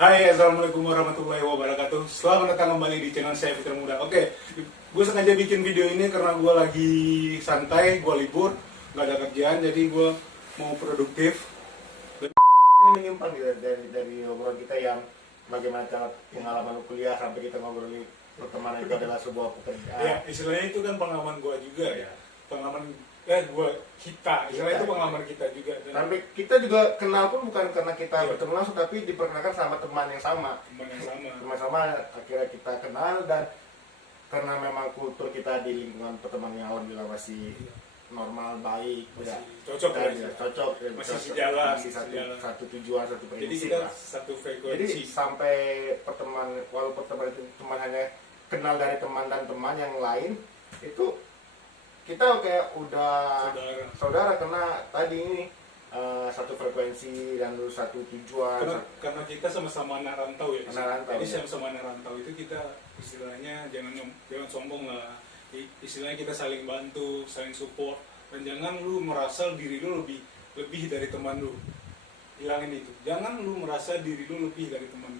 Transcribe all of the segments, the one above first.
Hai, assalamualaikum warahmatullahi wabarakatuh. Selamat datang kembali di channel saya Fitra Muda. Oke, gue sengaja bikin video ini karena gue lagi santai, gue libur, nggak ada kerjaan, jadi gue mau produktif. Menyimpang dari obrolan kita yang bagaimana cara pengalaman lu kuliah sampai kita ngobrolin pertemanan itu adalah sebuah pekerjaan. Ya, istilahnya itu kan pengalaman gue juga ya. Pengalaman istilahnya itu pengalaman kita juga. Sampai kita juga kenal pun bukan karena kita Iya. bertemu langsung, tapi diperkenalkan sama teman yang sama. Teman sama akhirnya kita kenal, dan karena memang kultur kita di lingkungan pertemanan yang alhamdulillah masih normal, baik, Masih ya. cocok Dan lah, ya, cocok, ya, masih bisa- sejalan, masih sejalan. satu tujuan, satu Jadi prinsip kita lah. satu Jadi frekuensi. sampai walaupun teman itu teman hanya kenal dari teman dan teman yang lain, itu kita kayak udah saudara karena tadi ini satu frekuensi dan satu tujuan. Karena kita sama-sama anak rantau ya. Anak rantau, Jadi ya. sama-sama anak rantau itu kita istilahnya jangan sombong lah. Istilahnya kita saling bantu, saling support, dan jangan lu merasa diri lu lebih dari teman lu. Hilangin itu. Jangan lu merasa diri lu lebih dari teman.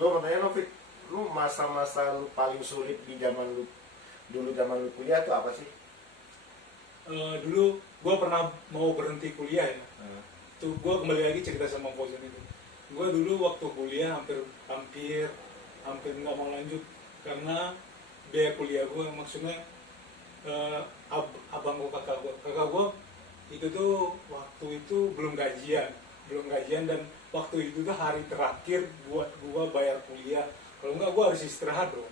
Gue mau tanya lo, Fit, lu masa-masa lu paling sulit di zaman lu kuliah tuh apa sih? Dulu gue pernah mau berhenti kuliah ya. Tuh gue kembali lagi cerita sama Fauzan itu. Gue dulu waktu kuliah hampir nggak mau lanjut karena biaya kuliah gue, maksudnya abang gue, kakak gue itu tuh waktu itu belum gajian, dan waktu itu tuh hari terakhir buat gue bayar kuliah. Kalau enggak gue harus istirahat dong.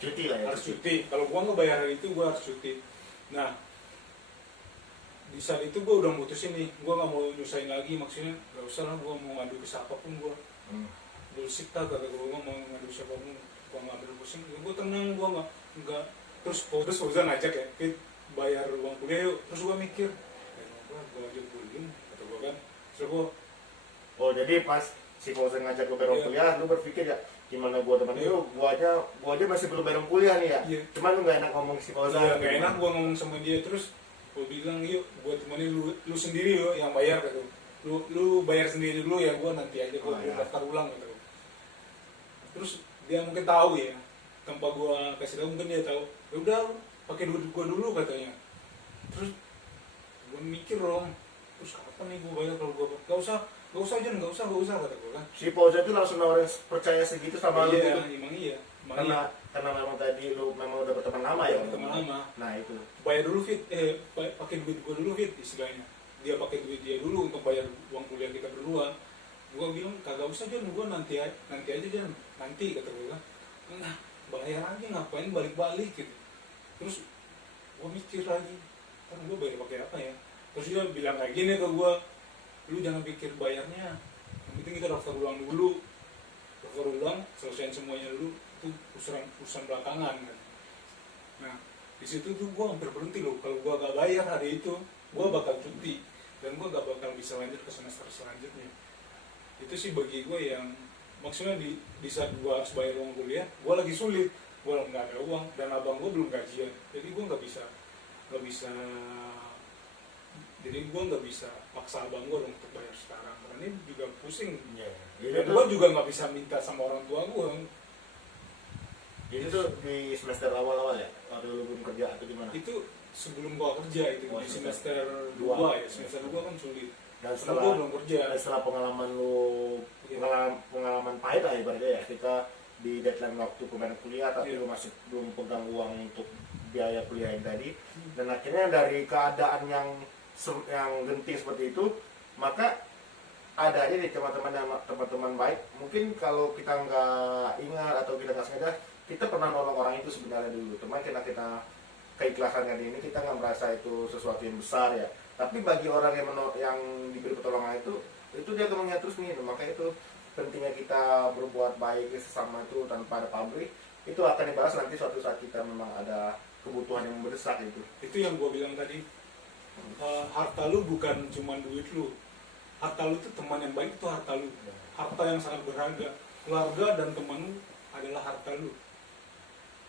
Cuti lah ya. Harus cuti. Kalau gue nggak bayar hari itu gue harus cuti. Nah, di saat itu gue udah mutusin nih, gue nggak mau nyusahin lagi, maksudnya nggak usah lah, gue mau ngadu ke siapapun, gue bullshit lah, kata gue mau ngadu ke siapapun, gue nggak ambil pusing, gue tenang, gue nggak terus Fauzan ngajak ya, Fit, bayar uang kuliah yuk. Terus gue mikir, gue aja kuliah, kata gue kan. Terus gue Oh, jadi pas si Fauzan ngajak lu bayar kuliah, lu berpikir ya gimana gua teman lu, gua aja masih belum bayar kuliah nih ya. Iya. Cuman lu nggak enak ngomong si Fauzan. gak enak gue ngomong sama dia. Terus gue bilang, yuk gue temenin lu sendiri yuk yang bayar, kata gue. Lu bayar sendiri dulu ya, gue nanti aja gue iya. daftar ulang, kata gue. Terus dia mungkin tahu ya, tanpa gue kasih tahu mungkin dia tahu. Ya udah, pakai duit gue dulu, katanya. Terus gue mikir dong, terus kapan nih gue bayar? Kalau gue gak usah aja, gak usah, kata gue kan. Si Fauzan itu langsung nawarin percaya segitu sama lu gitu. Emang iya. Karena memang tadi lu memang udah berteman lama ya. Berteman lama. Nah, itu. Bayar dulu, Fit, pakai duit gue dulu, Fit, istilahnya. Dia pakai duit dia dulu untuk bayar uang kuliah kita berdua. Gue bilang, kagak usah Jon, gue nanti aja Jon, nanti, kata gue kan. Nah, bayar aja, ngapain balik-balik gitu. Terus gue mikir lagi, kan gue bayar pakai apa ya? Terus dia bilang kayak gini ke gue, lu jangan pikir bayarnya, yang penting kita daftar ulang dulu, selesaiin semuanya dulu, itu urusan belakangan kan. Nah, di situ tuh gue hampir berhenti loh. Kalau gue gak bayar hari itu, gue bakal cuti, dan gue gak bakal bisa lanjut ke semester selanjutnya. Itu sih bagi gue yang maksudnya di saat gue harus bayar uang kuliah, gue lagi sulit, gue nggak ada uang, dan abang gue belum gajian, jadi gue nggak bisa paksa abang gue untuk bayar sekarang, karena ini juga pusing. Dan gue juga nggak bisa minta sama orang tua gue. Jadi tuh di semester awal-awal ya, waktu lu belum kerja atau gimana? Itu sebelum gue kerja, itu Oh, di semester 2 ya, semester 2 kan sulit. Dan Setelah gue belum kerja. setelah pengalaman lu pengalaman pahit lah ibaratnya ya, kita di deadline waktu pembayaran kuliah tapi lu masih belum pegang uang untuk biaya kuliah yang tadi, dan akhirnya dari keadaan yang genting seperti itu, maka ada aja nih teman-teman baik. Mungkin kalau kita nggak ingat atau kita nggak sengaja, kita pernah nolong orang itu sebenarnya dulu, teman kita keikhlasan ini kita nggak merasa itu sesuatu yang besar ya, tapi bagi orang yang diberi pertolongan itu dia akan mengingat terus nih. Makanya itu pentingnya kita berbuat baik sesama itu tanpa ada pamrih. Itu akan dibalas nanti suatu saat kita memang ada kebutuhan yang mendesak itu. Itu yang gue bilang tadi, harta lu bukan cuma duit lu, harta lu itu teman yang baik, itu harta lu, harta yang sangat berharga. Keluarga dan teman lu adalah harta lu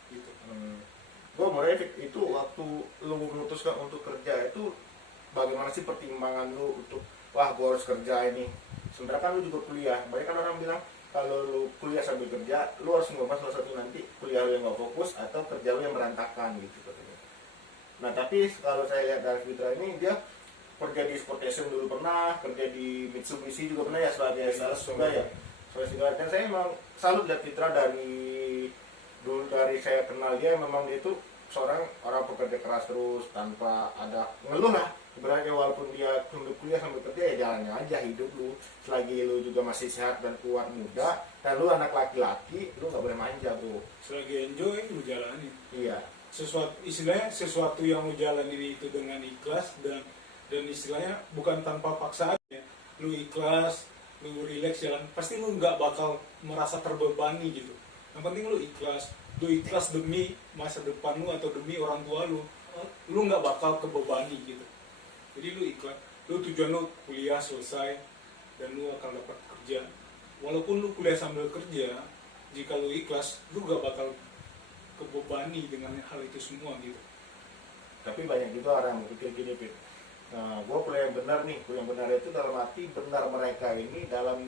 gitu. Gue mau itu waktu lu memutuskan untuk kerja itu bagaimana sih pertimbangan lu untuk wah gue harus kerja ini Sementara kan lu juga kuliah, banyak kan orang bilang kalau lu kuliah sambil kerja, lu harus ngubah salah satu, nanti kuliah lu yang nggak fokus atau kerja lu yang berantakan gitu katanya. Nah tapi kalau saya lihat dari Fitra ini, dia kerja di Sportation dulu pernah, kerja di Mitsubishi juga pernah ya sebagai sales juga ya. Dan saya emang salut lihat Fitra dari dulu, dari saya kenal dia, memang dia itu seorang orang pekerja keras terus tanpa ada ngeluh lah. Sebenarnya walaupun dia kuliah sambil kerja, ya jalannya aja hidup lu. Selagi lu juga masih sehat dan kuat muda, dan lu anak laki-laki, lu nggak boleh manja bro. Selagi enjoy lu jalanin. Iya. Sesuatu yang lu jalanin itu dengan ikhlas dan istilahnya bukan tanpa paksaan ya. Lu ikhlas, lu relax jalan, pasti lu nggak bakal merasa terbebani gitu. Yang penting lu ikhlas demi masa depan lu atau demi orang tua lu nggak bakal kebebani gitu. Jadi lu ikhlas, tujuan lu kuliah selesai dan lu akan dapat kerja. Walaupun lu kuliah sambil kerja, jika lu ikhlas, lu nggak bakal kebebani dengan hal itu semua gitu. Tapi banyak juga orang berpikir gini, Pit. Nah, gue kuliah yang benar nih, kuliah yang benar itu dalam arti benar mereka ini dalam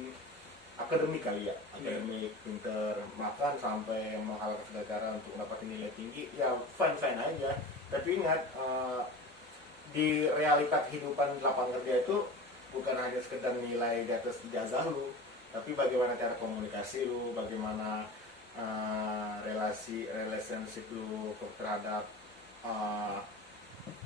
akademik kali ya, akademik, pinter, makan sampai menghalalkan segala cara untuk mendapatkan nilai tinggi, ya fine aja. Tapi ingat, di realita kehidupan lapangan kerja itu bukan hanya sekedar nilai di atas ijazah lu, tapi bagaimana cara komunikasi lu, bagaimana relationship lu terhadap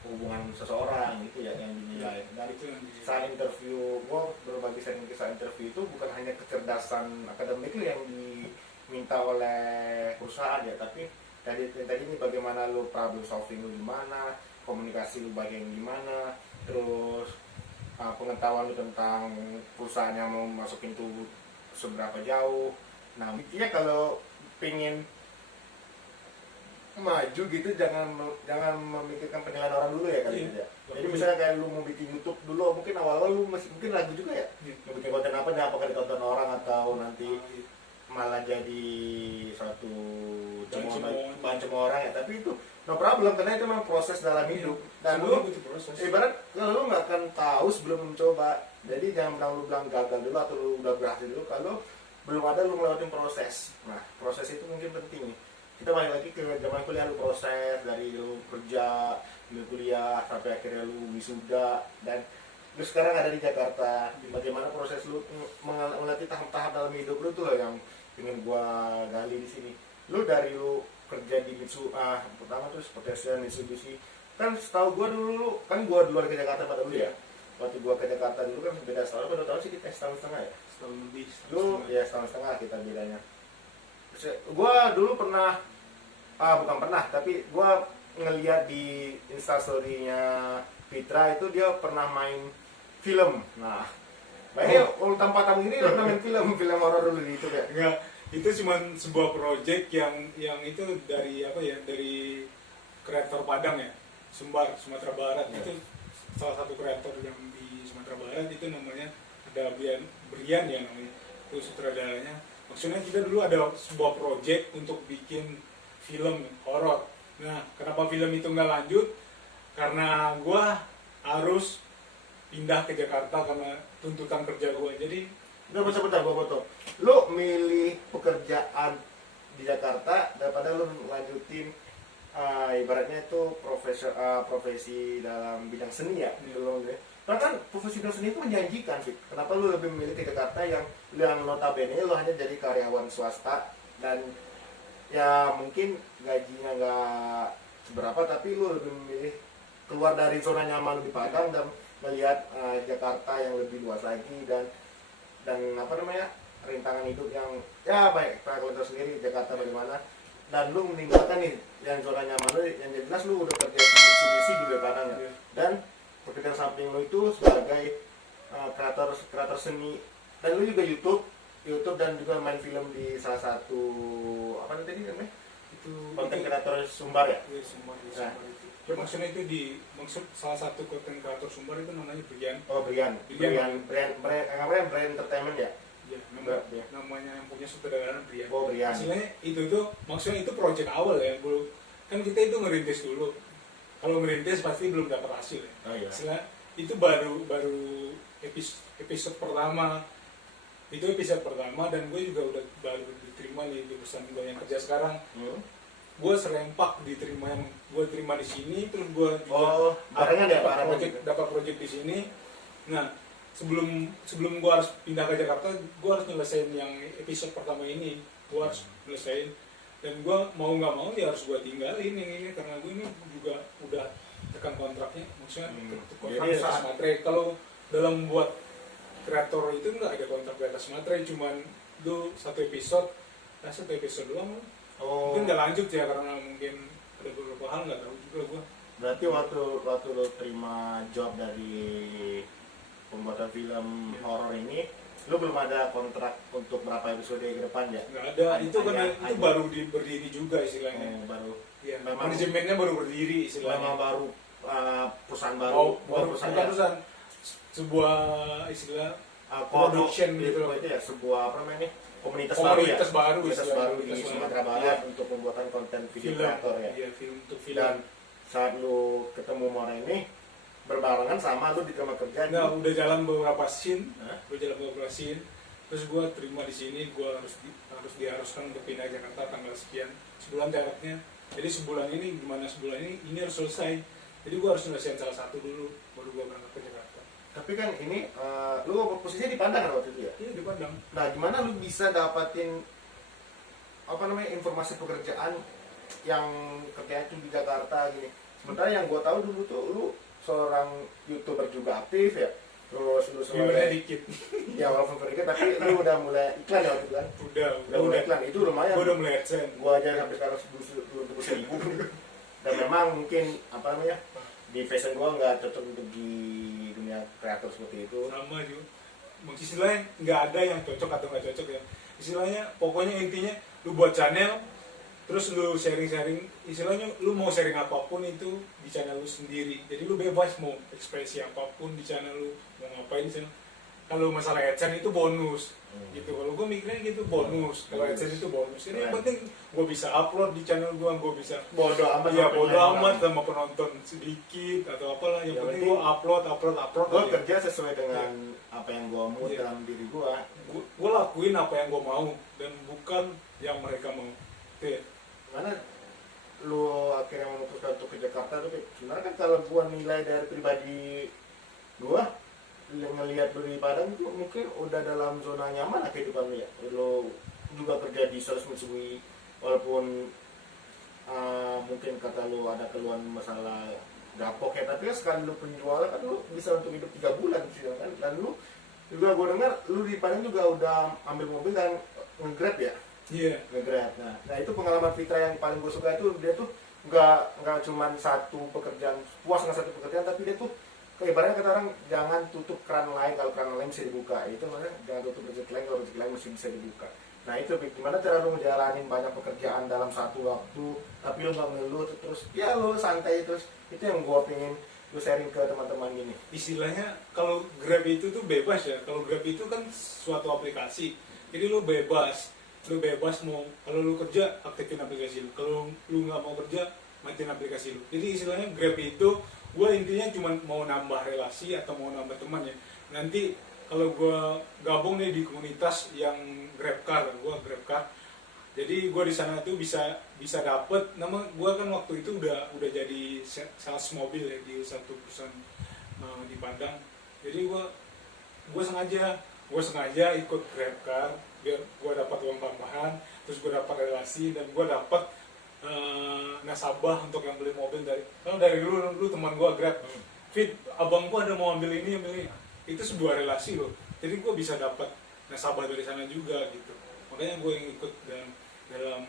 hubungan seseorang gitu ya yang dinilai. Dan saat interview, gue berbagi sering kisah interview itu bukan hanya kecerdasan akademik lu yang diminta oleh perusahaan ya, tapi tadi ini bagaimana lu problem solving lu gimana, komunikasi lu bagian gimana, terus pengetahuan lu tentang perusahaan yang mau masukin tuh seberapa jauh. Nah intinya kalau pengen maju gitu jangan memikirkan penilaian orang dulu ya kali ya. Jadi misalnya kayak lu mau bikin YouTube dulu, mungkin awal-awal lu mungkin ragu juga ya, mau bikin konten apa, apakah ditonton orang atau nanti malah jadi suatu bahan cemooh orang ya. Tapi itu no problem, karena itu memang proses dalam hidup. Dan lu ibarat kalau lu nggak akan tahu sebelum mencoba. Jadi jangan lu bilang gagal dulu atau lu udah berhasil dulu kalau belum ada lu ngelewatin proses. Nah proses itu mungkin penting nih. Kita balik lagi ke zaman kuliah, lu proses dari lu kerja, lu kuliah sampai akhirnya lu wisuda, dan lu sekarang ada di Jakarta. Bagaimana proses lu melatih tahap-tahap dalam hidup lu tuh yang ingin gua gali di sini. Lu dari lu kerja di pertama tuh Sportation, Mitsubishi. Kan setahu gua dulu, kan gua duluan ke Jakarta pada dulu ya. Waktu gua ke Jakarta dulu kan beda setahun, berapa tahun sih kita, setahun setengah ya? Setahun lebih. Lu ya setahun setengah kita bedanya. Gua dulu pernah bukan pernah, tapi gue ngeliat di instastory-nya Fitra itu dia pernah main film. Nah, bayangin tanpa tamu ini pernah main film horor dulu gitu ya. Enggak, itu cuma sebuah project yang itu dari dari kreator Padang ya, Sumatera Barat. Itu salah satu kreator yang di Sumatera Barat, itu namanya ada Brian ya namanya, itu sutradaranya. Maksudnya kita dulu ada sebuah project untuk bikin film horor. Nah, kenapa film itu nggak lanjut? Karena gue harus pindah ke Jakarta karena tuntutan kerja gue. Jadi, bentar, gue foto. Lu milih pekerjaan di Jakarta daripada lu lanjutin ibaratnya itu profesi dalam bidang seni ya. Karena kan profesi dalam seni itu menjanjikan sih. Kenapa lu lebih memilih ke Jakarta yang notabene lu hanya jadi karyawan swasta dan ya mungkin gajinya nggak seberapa, tapi lu lebih memilih keluar dari zona nyaman lu di Padang dan melihat Jakarta yang lebih luas lagi dan apa namanya, rintangan hidup yang ya baik kalau kita sendiri Jakarta bagaimana, dan lu meninggalkan nih yang zona nyaman lu yang jelas lu udah kerja di Mitsubishi di Padang ya. Dan pekerjaan samping lu itu sebagai kreator seni, dan lu juga YouTube dan juga main film di salah satu apa tadi namanya, itu konten kreator Sumbar ya. Iya, Sumbar itu. Maksudnya itu maksud salah satu konten kreator Sumbar itu namanya Brian. Oh Brian brand entertainment ya. Iya, namanya yang punya sutradara Brian. Oh Brian. Maksudnya itu project awal ya, kan kita itu ngerintis dulu. Kalau ngerintis pasti belum dapat hasil ya. Oh iya. Itu baru episode pertama Itu episode pertama, dan gue juga udah baru diterima di perusahaan gue yang kerja sekarang. Gue serempak diterima, yang gue terima di sini, terus gue juga barengan ya, dapat project di sini. Nah, sebelum gue harus pindah ke Jakarta, gue harus nyelesain yang episode pertama ini, gue harus nyelesain. Dan gue mau nggak mau ya harus gue tinggalin yang ini, karena gue ini juga udah tekan kontraknya, maksudnya kontrak di atas materai. Kalau dalam buat kreator itu nggak ada kontrak di atas materai, cuman lu satu episode doang. Mungkin nggak lanjut ya, karena mungkin ada beberapa hal nggak tahu juga gue. Berarti waktu lo terima job dari pembuatan film horor ini, lo belum ada kontrak untuk berapa episode ke depan ya? Nggak ada, itu karena itu baru berdiri juga istilahnya. Baru. Ya, manajemennya baru berdiri istilahnya. Memang baru perusahaan baru. Perusahaan sebuah istilah production gitu loh. Itu ya, sebuah apa namanya? Komunitas baru di Sumatera Barat untuk pembuatan konten video kreator ya. Iya, film untuk film. Dan saat lu ketemu orang ini berbarengan sama lu diterima kerja. Nah, udah jalan beberapa scene, terus gue terima di sini, gue harus diharuskan untuk pindah ke Jakarta tanggal sekian, sebulan jaraknya. Jadi sebulan ini ini harus selesai. Jadi gue harus selesaiin salah satu dulu, baru gue berangkat ke Jakarta. Tapi kan ini, lu posisinya di Padang kan waktu itu ya? Iya, di Padang. Nah, gimana lu bisa dapatin informasi pekerjaan yang kerjanya itu di Jakarta gini? Sementara yang gue tahu dulu tuh lu seorang YouTuber juga aktif ya. Terus lu sebenarnya dikit. Ya walaupun sedikit, tapi lu udah mulai iklan ya waktu itu kan? Udah mulai iklan, itu lumayan. Gue udah mulai AdSense. Gue aja sampai sekarang belum tebus 1.000. Dan memang mungkin di fashion gue nggak cocok untuk di dunia kreator seperti itu. Sama juga. Istilahnya nggak ada yang cocok atau nggak cocok ya. Istilahnya pokoknya intinya lu buat channel, terus lu sharing-sharing, istilahnya lu mau sharing apapun itu di channel lu sendiri. Jadi lu bebas mau ekspresi apapun di channel lu, mau ngapain di channel. Kalau masalah AdSense itu bonus, gitu. Kalau gue mikirnya gitu bonus. Kalau AdSense itu bonus. Ini yang penting gue bisa upload di channel gue bisa. Bodoh amat. Ya bodoh amat sama penonton sedikit atau apalah. Yang penting gue upload. Gue kerja sesuai dengan apa yang gue mau dalam diri gue. Gue lakuin apa yang gue mau dan bukan yang mereka mau. Itu ya. Mana lu akhirnya memutuskan untuk ke Jakarta tuh? Sebenarnya kan kalau gue nilai dari pribadi gue, ngelihat dari Padang tuh mungkin udah dalam zona nyaman lah kehidupan lu ya. Lu juga kerja di Sales Mitsui, walaupun mungkin kata lu ada keluhan masalah gapok ya, tapi kan sekali lu penjual kan lu bisa untuk hidup 3 bulan sih kan. Dan lu juga gue dengar lu di Padang juga udah ambil mobil dan nge-grab ya. Iya. Nge-grab. Nah itu pengalaman Fitra yang paling gue suka itu, dia tuh nggak cuma satu pekerjaan, puas dengan satu pekerjaan, tapi dia tuh ibaratnya kata orang, jangan tutup keran lain kalau keran lain bisa dibuka. Itu makanya jangan tutup rezeki lain kalau rezeki lain mesti bisa dibuka. Nah itu gimana cara lu ngejalanin banyak pekerjaan dalam satu waktu, tapi lu nggak ngeluh terus, ya lu santai terus. Itu yang gua pengen lu sharing ke teman-teman gini. Istilahnya kalau Grab itu tuh bebas ya. Kalau Grab itu kan suatu aplikasi, jadi lu bebas mau, kalau lu kerja aktifin aplikasi lu, kalau lu nggak mau kerja matiin aplikasi lu. Jadi istilahnya Grab itu gue intinya cuma mau nambah relasi atau mau nambah teman ya. Nanti kalau gue gabung nih di komunitas yang GrabCar, jadi gue di sana tuh bisa dapet nama. Gue kan waktu itu udah jadi sales mobil ya di satu perusahaan di Padang. Jadi gue sengaja ikut GrabCar biar gue dapat uang tambahan, terus gue dapat relasi, dan gue dapat nasabah untuk yang beli mobil dari lu teman gue Grab. Fit, abang gue ada mau ambil ini, itu sebuah relasi loh. Jadi gue bisa dapat nasabah dari sana juga gitu. Makanya gue yang ikut dalam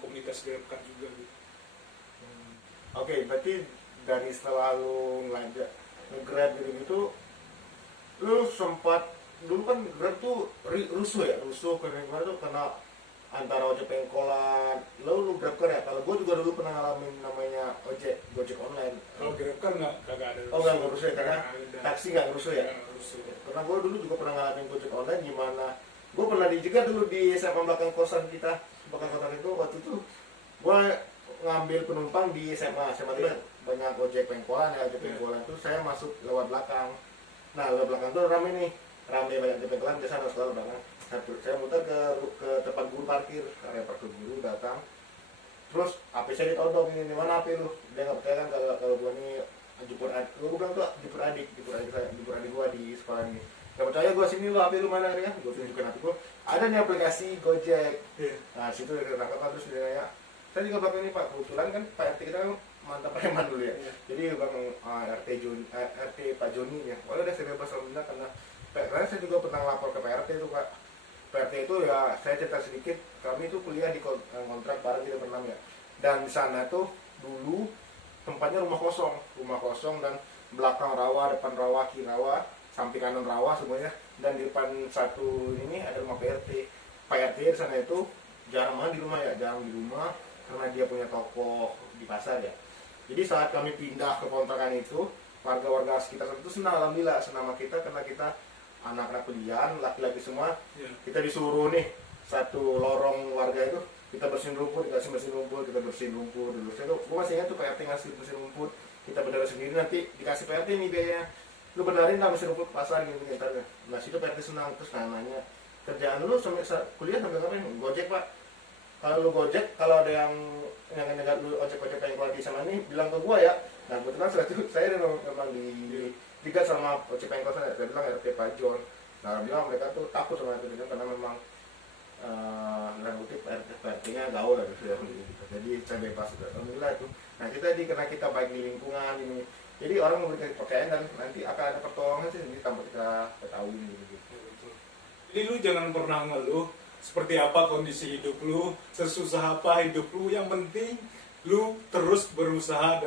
komunitas GrabCar juga gitu. Oke, berarti dari setelah lu nge-grab gitu, lu sempat dulu kan Grab tuh rusuh karena antara ojek pengkolan, lu GrabCar ya? Kalau gue juga dulu pernah ngalamin namanya gojek online. Kalau GrabCar kagak ada. Oh nggak rusuh ya, karena taksi nggak rusuh ya? Karena gue dulu juga pernah ngalamin gojek online, gimana? Gue pernah dijegat dulu di SMA belakang kosan kita, itu waktu itu gue ngambil penumpang di SMA itu banyak ojek pengkolan ya, ojek pengkolan itu saya masuk lewat belakang. Nah lewat belakang tuh rame nih, ramai banyak bengkelan ke sana selalu datang. Saya muter ke tempat guru parkir, area parkir guru datang. Terus HP saya ditodong, ini mana HP lu? Dia nggak percaya kan kalau gua nih jemput adik, gua bilang tuh jemput adik gua di sekolah ini. Gak percaya gua, sini lu HP lu mana kan? Gua tunjukin HP gua, ada nih aplikasi Gojek. Nah situ dia ketangkap, terus dia nanya, saya juga bilang ini Pak, kebetulan kan Pak RT kita kan mantan preman dulu ya. Jadi bang RT Pak Joni ya, oh udah saya bebas alhamdulillah karena saya juga pernah lapor ke PRT itu Pak. PRT itu ya saya cerita sedikit, kami itu kuliah di kontrak bareng kita berenam ya. Dan di sana tuh dulu tempatnya rumah kosong dan belakang rawa, depan rawa, kiri rawa, samping kanan rawa semuanya. Dan di depan satu ini ada rumah PRT. PRT di sana itu jarang di rumah karena dia punya toko di pasar ya. Jadi saat kami pindah ke kontrakan itu, warga-warga sekitar itu senang, alhamdulillah senang sama kita karena kita anak-anak pilihan, laki-laki semua. Kita disuruh nih satu lorong warga itu kita bersihin rumput, kita bersihin rumput dulu. Gue masih ingat tuh PRT ngasih bersihin rumput, kita benerin sendiri, nanti dikasih PRT nih biayanya. Lu benerin lah bersihin rumput pasar gini ntar. Nah situ PRT senang, terus nanya kerjaan lu sampai kuliah sampai ngapain? Gojek Pak. Kalau lu Gojek, kalau ada yang nyegat lu ojek-ojek yang keluar di sana nih, bilang ke gua ya. Nah kebetulan setelah itu saya memang digat sama ojek pengkol saya bilang RT Pak John. Nah bilang mereka tuh takut sama itu karena memang kutip RT-nya gaul lah gitu. Jadi saya bebas, alhamdulillah itu. Nah kita karena kita baik di lingkungan ini, jadi orang memberikan kepercayaan dan nanti akan ada pertolongan sih tanpa kita ketahui gitu. Jadi lu jangan pernah ngeluh seperti apa kondisi hidup lu, sesusah apa hidup lu, yang penting lu terus berusaha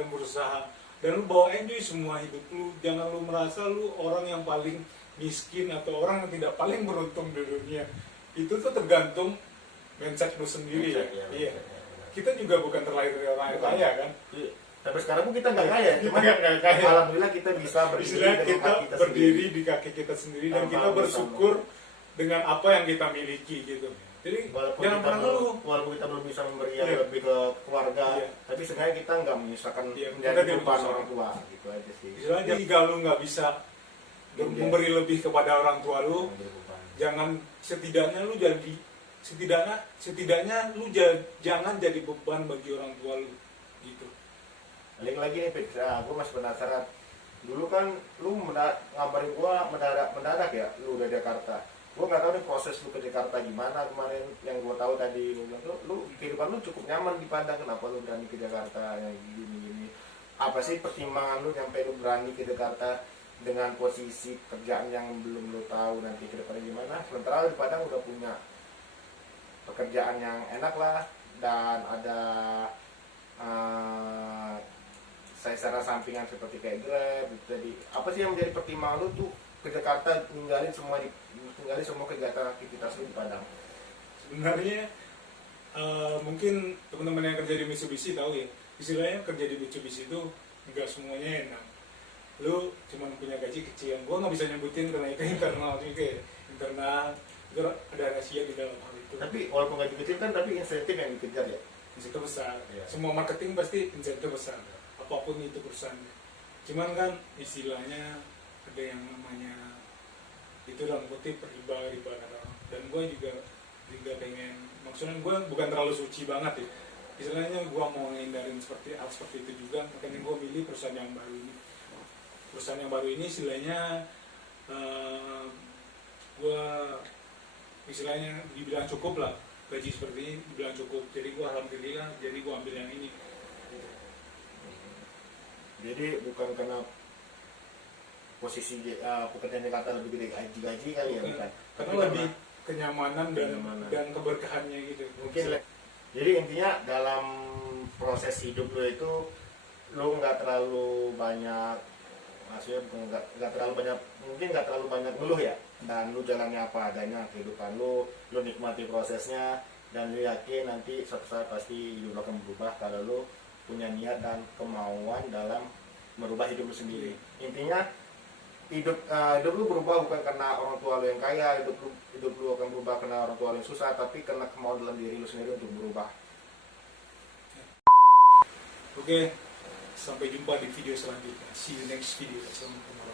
dan lu bawa enjoy semua hidup lu. Jangan lu merasa lu orang yang paling miskin atau orang yang tidak paling beruntung di dunia. Itu tuh tergantung mindset lu sendiri ya. Iya. Kita juga bukan terlahir dari orang yang kaya kan. Tapi sekarang pun kita nggak kaya, cuma kaya. Alhamdulillah kita bisa berdiri di kaki kita sendiri dan kita bersyukur dengan apa yang kita miliki gitu. Jadi jangan pernah ngeluh. Walaupun kita belum bisa memberi yang lebih ke keluarga, tapi sebenarnya kita nggak menyusahkan menjadi beban orang tua gitu aja sih. Istilahnya jika lu nggak bisa memberi lebih kepada orang tua lu, jangan setidaknya lu jangan jadi beban bagi orang tua lu gitu. Balik lagi nih Pik, gue masih penasaran. Dulu kan lu ngabarin gue mendadak ya, lu udah di Jakarta. Gue nggak tahu nih proses lu ke Jakarta gimana kemarin. Yang gue tahu tadi lu bilang lu kehidupan lu cukup nyaman di Padang, kenapa lu berani ke Jakarta yang gini? Apa sih pertimbangan lu sampai lu berani ke Jakarta dengan posisi kerjaan yang belum lu tahu nanti ke depannya gimana? Sementara di Padang udah punya pekerjaan yang enak lah dan ada saya secara sampingan seperti kayak Grab. Jadi apa sih yang menjadi pertimbangan lu tuh ke Jakarta tinggalin semua kegiatan aktivitas lu di Padang? Sebenarnya mungkin teman-teman yang kerja di Mitsubishi tahu ya, istilahnya kerja di Mitsubishi itu nggak semuanya enak. Lu cuma punya gaji kecil, gue nggak bisa nyebutin karena itu internal juga ya. Internal itu ada rahasia di dalam hal itu. Tapi walaupun gaji kecil kan, tapi insentif yang dikejar ya. Insentif besar. Ya. Semua marketing pasti insentif besar. Apapun itu perusahaannya. Cuman kan istilahnya ada yang namanya itu dalam kutip riba dan gue juga pengen, maksudnya gue bukan terlalu suci banget ya. Istilahnya gue mau ngindarin hal seperti itu juga, makanya gue milih perusahaan yang baru ini. Perusahaan yang baru ini istilahnya gue istilahnya dibilang cukup lah, gaji seperti ini dibilang cukup, jadi gue alhamdulillah, jadi gue ambil yang ini. Jadi bukan karena posisi pekerjaan Jakarta lebih gede gaji kali ya, bukan? Karena lebih kenyamanan dan keberkahannya gitu. Mungkin jadi intinya dalam proses hidup lo itu lo nggak terlalu banyak, maksudnya nggak terlalu banyak, mungkin nggak terlalu banyak ngeluh ya, dan lu jalannya apa adanya kehidupan lu nikmati prosesnya, dan lu yakin nanti suatu saat pasti hidup lo akan berubah kalau lu punya niat dan kemauan dalam merubah hidup lu sendiri. Intinya hidup lu berubah bukan karena orang tua lu yang kaya, hidup lu akan berubah karena orang tua lu yang susah, tapi karena kemauan dalam diri lu sendiri untuk berubah. Oke, sampai jumpa di video selanjutnya. See you next video. Assalamualaikum.